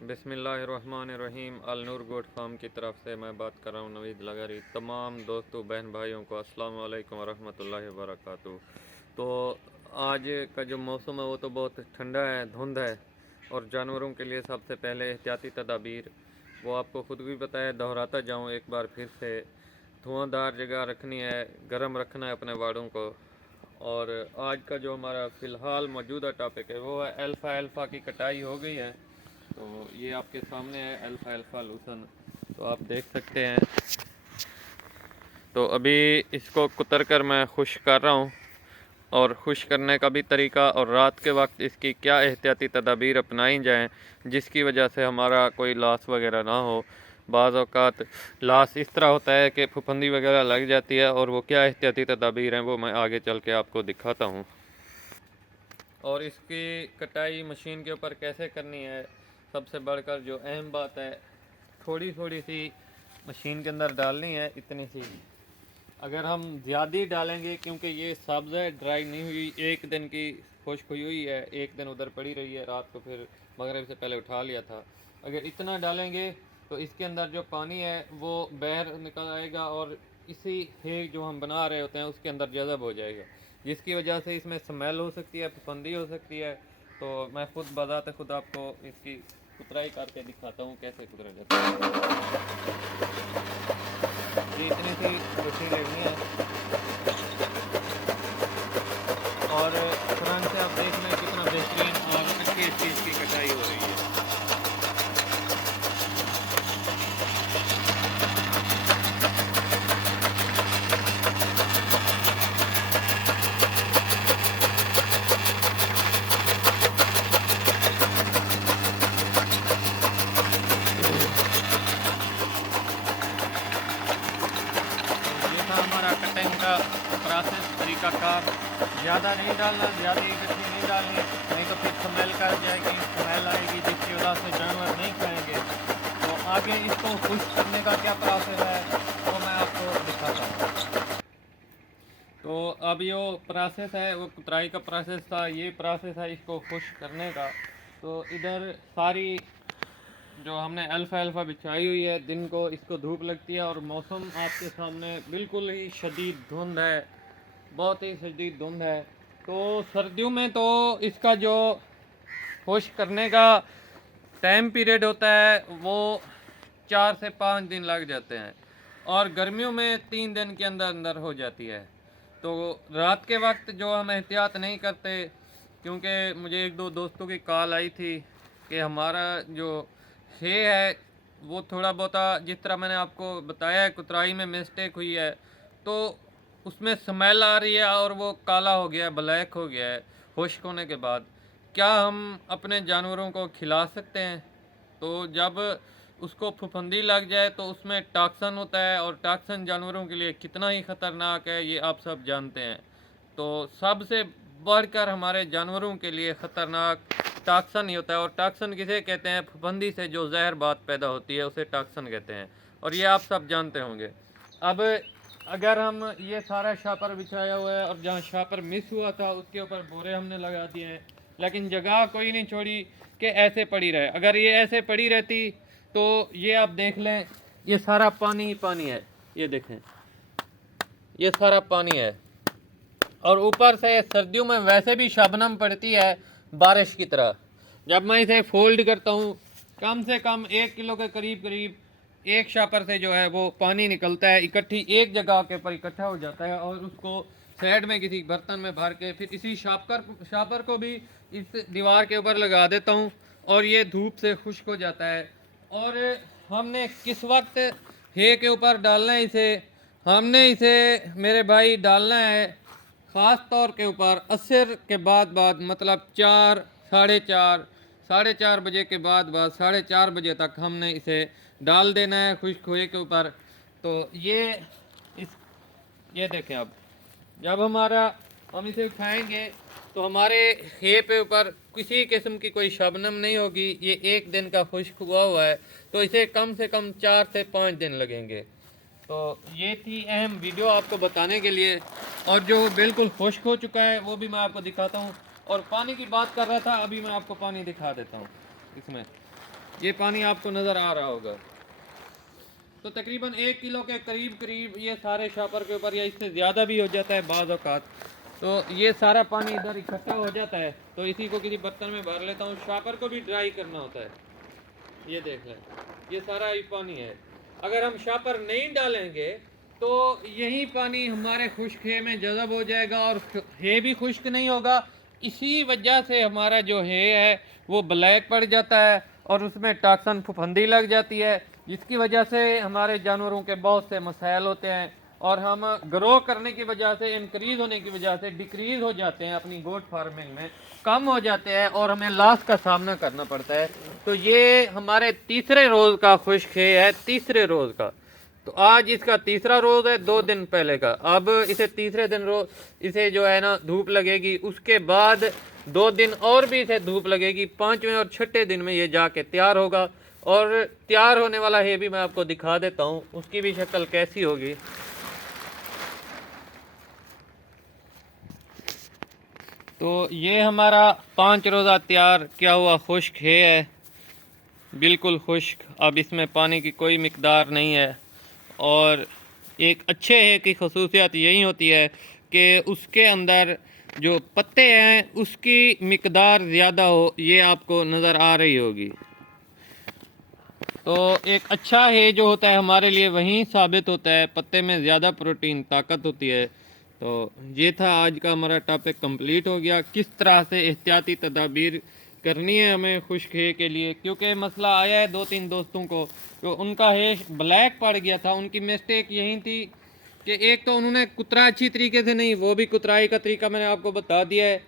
बिस्मिल्लाहिर्रहमानिर्रहीम। अल नूर goat farm की तरफ से मैं बात कर रहा हूँ नवीद लगारी। तमाम दोस्तों बहन भाइयों को अस्सलाम वालेकुम वरहमतुल्लाहि वबरकातुहू। तो आज का जो मौसम है वो तो बहुत ठंडा है, धुंध है, और जानवरों के लिए सबसे पहले एहतियाती तदाबीर वो आपको ख़ुद भी पता है, दोहराता जाऊँ एक बार फिर से। धुआंधार जगह रखनी है, गर्म रखना है अपने वाड़ों को। और आज का जो हमारा फ़िलहाल मौजूदा टॉपिक है वो है अल्फ़ा की कटाई हो गई है। तो ये आपके सामने है अल्फ़ा लूसन, तो आप देख सकते हैं। तो अभी इसको कुतर कर मैं खुश कर रहा हूँ, और खुश करने का भी तरीका और रात के वक्त इसकी क्या एहतियाती तदाबीर अपनाई जाएँ जिसकी वजह से हमारा कोई लॉस वगैरह ना हो। बाज़ औक़ात लॉस इस तरह होता है कि फफूंदी वगैरह लग जाती है, और वो क्या एहतियाती तदाबीर हैं वो मैं आगे चल के आपको दिखाता हूँ। और इसकी कटाई मशीन के ऊपर कैसे करनी है, सबसे बढ़कर जो अहम बात है, थोड़ी थोड़ी सी मशीन के अंदर डालनी है, इतनी सी। अगर हम ज़्यादा डालेंगे, क्योंकि ये सब्ज़ है, ड्राई नहीं हुई, एक दिन की खुश्क हुई हुई है, एक दिन उधर पड़ी रही है, रात को फिर मगरिब से पहले उठा लिया था। अगर इतना डालेंगे तो इसके अंदर जो पानी है वो बाहर निकल आएगा, और इसी हेक जो हम बना रहे होते हैं उसके अंदर जज़ब हो जाएगा, जिसकी वजह से इसमें स्मेल हो सकती है, फफूंदी हो सकती है। तो मैं खुद बज़ात खुद आपको इसकी कुतराई करके दिखाता हूँ कैसे कुतरा जाता है। ये इतनी सी मशीन लेनी है, और फ्रंट से आप देख लें कितना बेहतरीन और अच्छी चीज़ की कटाई हो रही है। ये था हमारा कटिंग का प्रोसेस, तरीक़ाकार। ज़्यादा नहीं डालना, ज़्यादा इकट्ठी नहीं डालनी, नहीं तो फिर स्मेल कर जाएगी, स्मेल आएगी जिसकी वजह से जानवर नहीं खाएंगे। तो आगे इसको खुश करने का क्या प्रोसेस है वो मैं आपको दिखाता हूँ। तो अब यो प्रोसेस है वो कुतराई का प्रोसेस था, ये प्रोसेस है इसको खुश करने का। तो इधर सारी जो हमने अल्फ़ा बिछाई हुई है, दिन को इसको धूप लगती है, और मौसम आपके सामने बिल्कुल ही शदीद धुंध है, बहुत ही शदीद धुंध है। तो सर्दियों में तो इसका जो खुश करने का टाइम पीरियड होता है वो 4 से 5 दिन लग जाते हैं, और गर्मियों में 3 दिन के अंदर अंदर हो जाती है। तो रात के वक्त जो हम एहतियात नहीं करते, क्योंकि मुझे एक दो दोस्तों की कॉल आई थी कि हमारा जो है वो थोड़ा बहुत, जिस तरह मैंने आपको बताया है, कुतराई में मिस्टेक हुई है, तो उसमें स्मेल आ रही है और वो काला हो गया है, ब्लैक हो गया है खुश्क होने के बाद। क्या हम अपने जानवरों को खिला सकते हैं? तो जब उसको फफूंदी लग जाए तो उसमें टॉक्सन होता है, और टॉक्सन जानवरों के लिए कितना ही ख़तरनाक है ये आप सब जानते हैं। तो सबसे बढ़कर हमारे जानवरों के लिए ख़तरनाक टॉक्सन ही होता है, और टॉक्सन किसे कहते हैं? फफूंदी से जो जहर बात पैदा होती है उसे टॉक्सन कहते हैं, और ये आप सब जानते होंगे। अब अगर हम ये सारा शापर बिछाया हुआ है, और जहाँ शापर मिस हुआ था उसके ऊपर बोरे हमने लगा दिए हैं, लेकिन जगह कोई नहीं छोड़ी कि ऐसे पड़ी रहे। अगर ये ऐसे पड़ी रहती तो ये आप देख लें, ये सारा पानी ही पानी है, ये देखें, ये सारा पानी है, और ऊपर से सर्दियों में वैसे भी शबनम पड़ती है बारिश की तरह। जब मैं इसे फोल्ड करता हूँ, कम से कम 1 किलो के करीब करीब एक शापर से जो है वो पानी निकलता है, इकट्ठी एक जगह के ऊपर इकट्ठा हो जाता है, और उसको साइड में किसी बर्तन में भर के फिर इसी शापर को भी इस दीवार के ऊपर लगा देता हूँ, और ये धूप से खुश्क हो जाता है। और हमने किस वक्त हे के ऊपर डालना है इसे? हमने इसे मेरे भाई डालना है ख़ास तौर के ऊपर असर के बाद मतलब 4, साढ़े चार बजे के बाद 4:30 बजे तक हमने इसे डाल देना है खुश्क हुए के ऊपर। तो ये देखें, अब जब हम इसे खाएंगे तो हमारे हे पे ऊपर किसी किस्म की कोई शबनम नहीं होगी। ये 1 दिन का खुश्क हुआ है, तो इसे कम से कम 4 से 5 दिन लगेंगे। तो ये थी अहम वीडियो आपको बताने के लिए, और जो बिल्कुल खुश्क हो चुका है वो भी मैं आपको दिखाता हूँ। और पानी की बात कर रहा था, अभी मैं आपको पानी दिखा देता हूँ इसमें। ये पानी आपको नज़र आ रहा होगा। तो तकरीबन 1 किलो के करीब करीब ये सारे शॉपर के ऊपर, या इससे ज़्यादा भी हो जाता है बाज़ औक़ात। तो ये सारा पानी इधर इकट्ठा हो जाता है, तो इसी को किसी बर्तन में भर लेता हूँ। शॉपर को भी ड्राई करना होता है, ये देख लें, ये सारा ही पानी है। अगर हम शॉपर नहीं डालेंगे तो यही पानी हमारे खुश्क है में जज़ब हो जाएगा, और है भी खुश्क नहीं होगा। इसी वजह से हमारा जो है वो ब्लैक पड़ जाता है, और उसमें टॉक्सन फफूंदी लग जाती है, जिसकी वजह से हमारे जानवरों के बहुत से मसाइल होते हैं, और हम ग्रो करने की वजह से, इंक्रीज़ होने की वजह से डिक्रीज़ हो जाते हैं, अपनी गोट फार्मिंग में कम हो जाते हैं, और हमें लॉस का सामना करना पड़ता है। तो ये हमारे तीसरे रोज़ का खुश्क है, तीसरे रोज़ का। तो आज इसका तीसरा रोज़ है, 2 दिन पहले का। अब इसे तीसरे दिन रोज़ इसे जो है ना धूप लगेगी, उसके बाद 2 दिन और भी इसे धूप लगेगी। 5वें और 6ठे दिन में ये जाके तैयार होगा, और तैयार होने वाला है भी मैं आपको दिखा देता हूँ, उसकी भी शक्ल कैसी होगी। तो ये हमारा 5 रोज़ा तैयार किया हुआ खुश्क है, बिल्कुल खुश्क। अब इसमें पानी की कोई मिकदार नहीं है, और एक अच्छे है की खसूसियत यही होती है कि उसके अंदर जो पत्ते हैं उसकी मिकदार ज़्यादा हो, ये आपको नज़र आ रही होगी। तो एक अच्छा है जो होता है हमारे लिए वही साबित होता है, पत्ते में ज़्यादा प्रोटीन ताकत होती है। तो ये था आज का हमारा टॉपिक, कंप्लीट हो गया। किस तरह से एहतियाती तदाबीर करनी है हमें खुश्क है के लिए, क्योंकि मसला आया है 2-3 दोस्तों को, तो उनका है ब्लैक पड़ गया था। उनकी मिस्टेक यही थी कि एक तो उन्होंने कुतरा अच्छी तरीके से नहीं, वो भी कुतराई का तरीका मैंने आपको बता दिया है,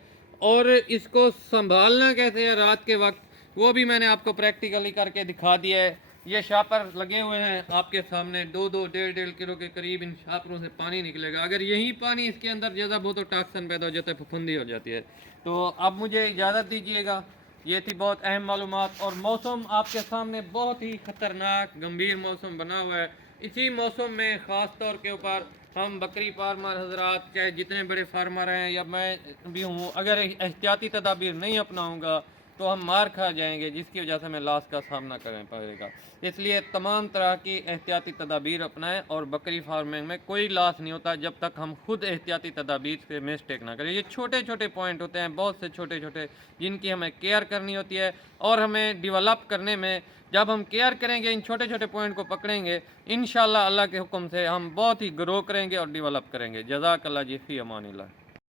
और इसको संभालना कैसे है रात के वक्त वो भी मैंने आपको प्रैक्टिकली करके दिखा दिया है। ये शापर लगे हुए हैं आपके सामने, 2-2, 1.5 किलो के करीब इन शापरों से पानी निकलेगा। अगर यही पानी इसके अंदर जज़ब हो तो टॉक्सन पैदा हो जाता है, फफूंदी हो जाती है। तो अब मुझे इजाज़त दीजिएगा। ये थी बहुत अहम मालूमात। और मौसम आपके सामने बहुत ही ख़तरनाक गंभीर मौसम बना हुआ है। इसी मौसम में ख़ास तौर के ऊपर हम बकरी फार्मर हजरात, चाहे जितने बड़े फार्मर हैं या मैं भी हूँ, अगर एहतियाती तदाबीर नहीं अपनाऊँगा तो हम मार खा जाएंगे, जिसकी वजह से हमें लॉस का सामना करना पड़ेगा। इसलिए तमाम तरह की एहतियाती तदाबीर अपनाएं, और बकरी फार्मिंग में कोई लॉस नहीं होता जब तक हम खुद एहतियाती तदाबीर से मिस्टेक ना करें। ये छोटे छोटे पॉइंट होते हैं, बहुत से छोटे छोटे, जिनकी हमें केयर करनी होती है, और हमें डिवेलप करने में जब हम केयर करेंगे, इन छोटे छोटे पॉइंट को पकड़ेंगे, इंशाल्लाह अल्लाह के हुक्म से हम बहुत ही ग्रो करेंगे और डिवेलप करेंगे। जज़ाकल्लाह जी, फ़ी अमानिल्लाह।